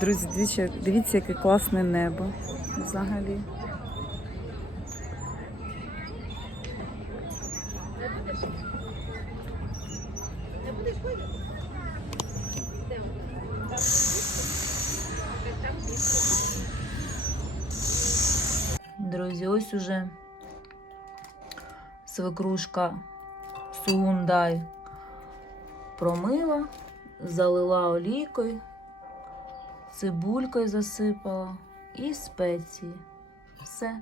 Друзі, дивіться, дивіться, яке класне небо взагалі. Друзі, ось уже свекрушка Сугундай промила, залила олійкою, цибулькою засипала і спеції. Все.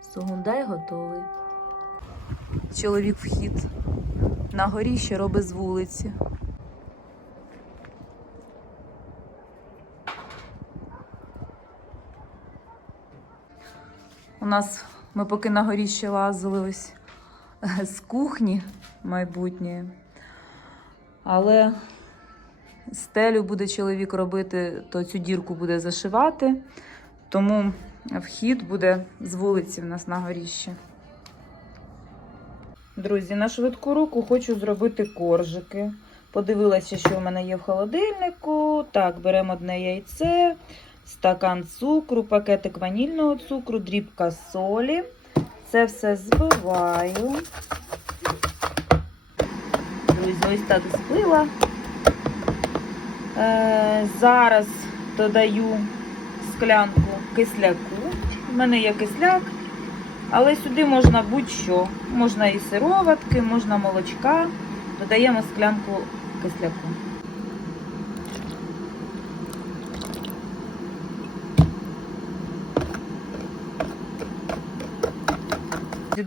Сугундай готовий. Чоловік вхід на горіще робить з вулиці. У нас ми поки на горіще лазили ось з кухні майбутньої. Але стелю буде чоловік робити, то цю дірку буде зашивати. Тому вхід буде з вулиці в нас на горіще. Друзі, на швидку руку хочу зробити коржики. Подивилася, що в мене є в холодильнику. Так, беремо одне яйце, стакан цукру, пакетик ванільного цукру, дрібка солі. Це все збиваю. Друзі, ось так збила. Е, зараз додаю склянку кисляку. У мене є кисляк, але сюди можна будь-що. Можна і сироватки, можна молочка. Додаємо склянку кисляку.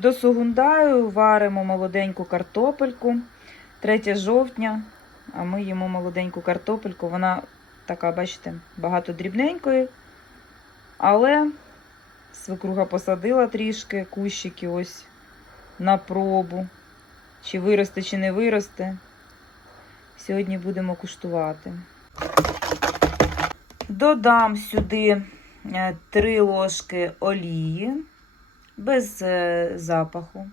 До сугундаю варимо молоденьку картопельку. 3 жовтня, а ми їмо молоденьку картопельку. Вона така, бачите, багато дрібненької. Але свекруга посадила трішки кущики ось на пробу. Чи виросте, чи не виросте. Сьогодні будемо куштувати. Додам сюди 3 ложки олії без е, запаху.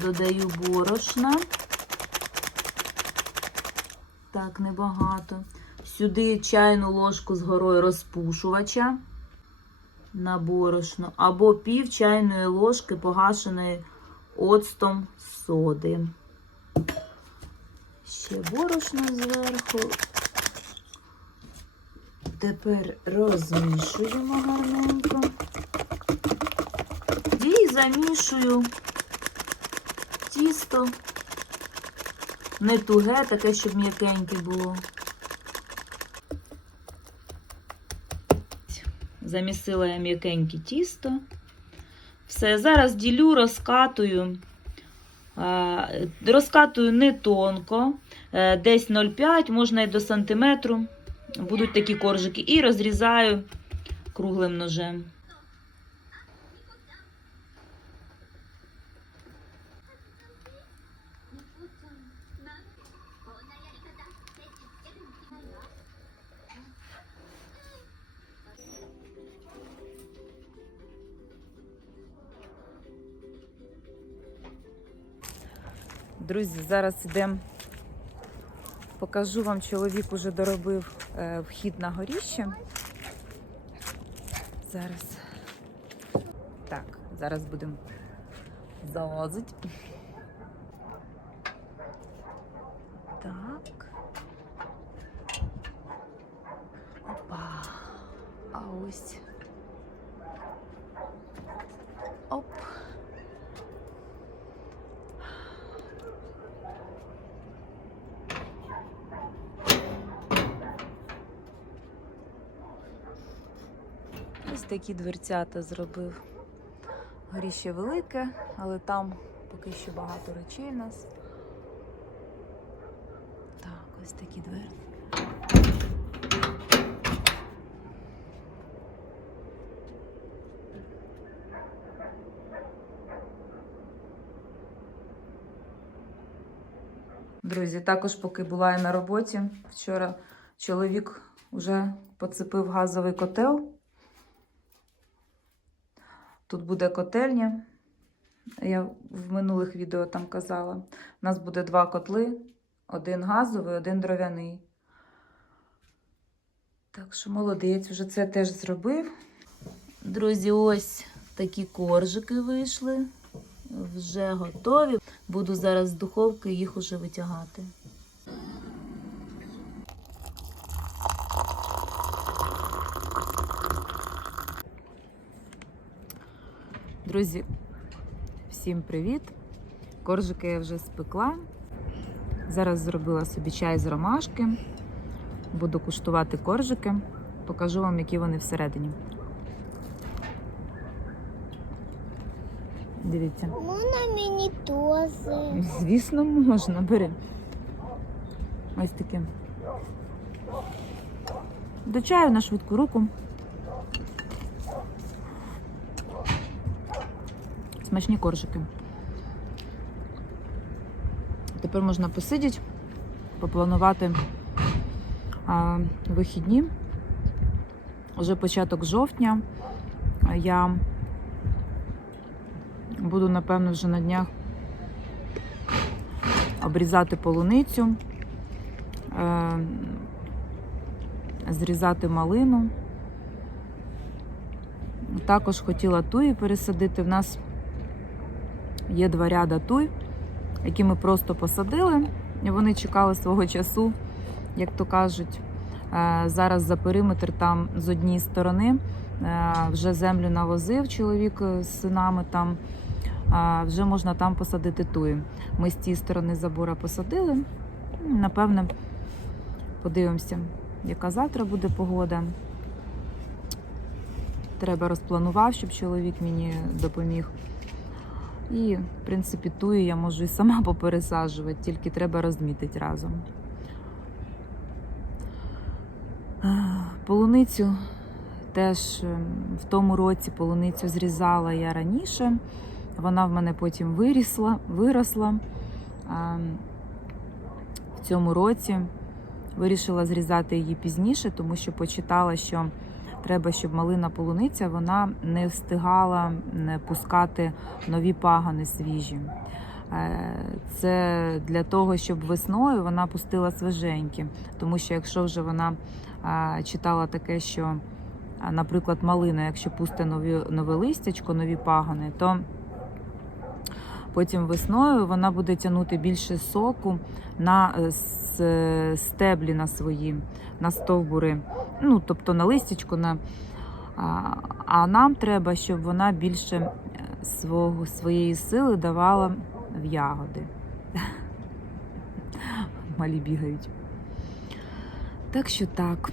Додаю борошна. Так, небагато. Сюди чайну ложку з горою розпушувача на борошно, або пів чайної ложки погашеної оцтом соди. Ще борошно зверху. Тепер розмішуємо гарненько. І замішую тісто. Не туге, таке, щоб м'якеньке було. Замісила я м'якеньке тісто. Все, зараз ділю, розкатую. Розкатую не тонко, е, десь 0,5, можна і до сантиметру. Будуть такі коржики. І розрізаю круглим ножем. Друзі, зараз йдемо. Покажу вам, чоловік уже доробив е, вхід на горіще. Зараз. Так, зараз будемо залазити. Так. Опа. А ось. Оп. Ось такі дверцята зробив. Горіще велике, але там поки що багато речей у нас. Так, ось такі двері. Друзі, також поки була я на роботі, вчора чоловік вже поцепив газовий котел. Тут буде котельня. Я в минулих відео там казала. У нас буде два котли: один газовий, один дров'яний. Так що молодець, вже це теж зробив. Друзі, ось такі коржики вийшли. Вже готові. Буду зараз з духовки їх уже витягати. Друзі, всім привіт! Коржики я вже спекла. Зараз зробила собі чай з ромашки. Буду куштувати коржики. Покажу вам, які вони всередині. Дивіться. Можна мені теж? Звісно, можна. Бери. Ось таке. До чаю на швидку руку. Смачні коржики. Тепер можна посидіти, попланувати а, вихідні. Уже початок жовтня. Я буду, напевно, вже на днях обрізати полуницю, е, зрізати малину. Також хотіла туї пересадити. В нас є два ряда туй, які ми просто посадили. Вони чекали свого часу, як то кажуть. Е, Зараз за периметр там з однієї сторони е, вже землю навозив чоловік з синами там. Вже можна там посадити туї. Ми з тієї сторони забора посадили. Напевне, подивимося, яка завтра буде погода. Треба розпланував, щоб чоловік мені допоміг. І, в принципі, туї я можу і сама попересаджувати, тільки треба розмітити разом. Полуницю теж ем, в тому році полуницю зрізала я раніше. Вона в мене потім вирісла, виросла. В цьому році вирішила зрізати її пізніше, тому що почитала, що треба, щоб малина полуниця вона не встигала пускати нові пагани свіжі. Е, Це для того, щоб весною вона пустила свеженькі, Тому що якщо вже вона читала таке, що, наприклад, малина, якщо пусте нові, нове листячко, нові пагани, то потім весною вона буде тягнути більше соку на е, стеблі на свої, на стовбури, ну, тобто на листячко. На... А, а нам треба, щоб вона більше е, свого, своєї сили давала в ягоди. Малі бігають. Так що так.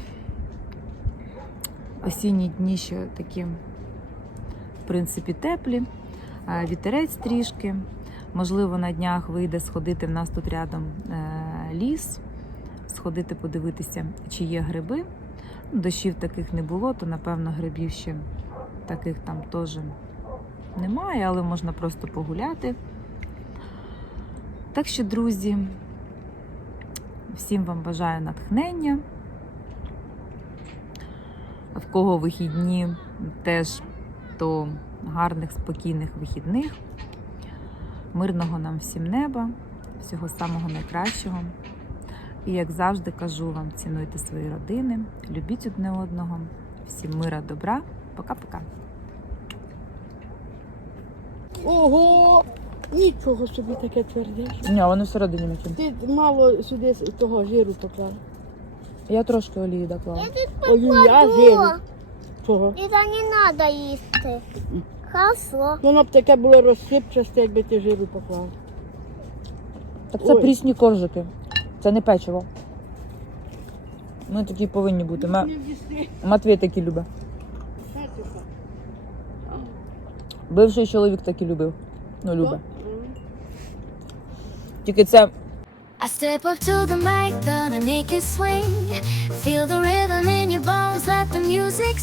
Осінні дні ще такі, в принципі, теплі. Вітерець трішки. Можливо, на днях вийде сходити в нас тут рядом е, ліс, сходити подивитися, чи є гриби. Ну, Дощів таких не було, то напевно грибів ще таких там теж немає, але можна просто погуляти. Так що, друзі, всім вам бажаю натхнення. В кого вихідні теж то гарних, спокійних вихідних. Мирного нам всім неба, всього самого найкращого. І як завжди кажу вам, цінуйте свої родини, любіть одне одного, всім мира, добра. Пока-пока. Ого! Нічого собі таке тверде. Ні, вони всередині м'які. Ти мало сюди того жиру поклав. Я трошки олії доклала. Олія жиру. Чого? І не треба їсти. Хорошо. Воно б таке було розсипчасте, якби ти жиру поклав. Так це Ой. прісні коржики. Це не печиво. Ми такі повинні бути. Не вдісти. Матвій такі любить. Бивший чоловік такі любив. Ну, любить. Тільки це I step up to the mic, gonna make it swing. Feel the rhythm in your bones, let the music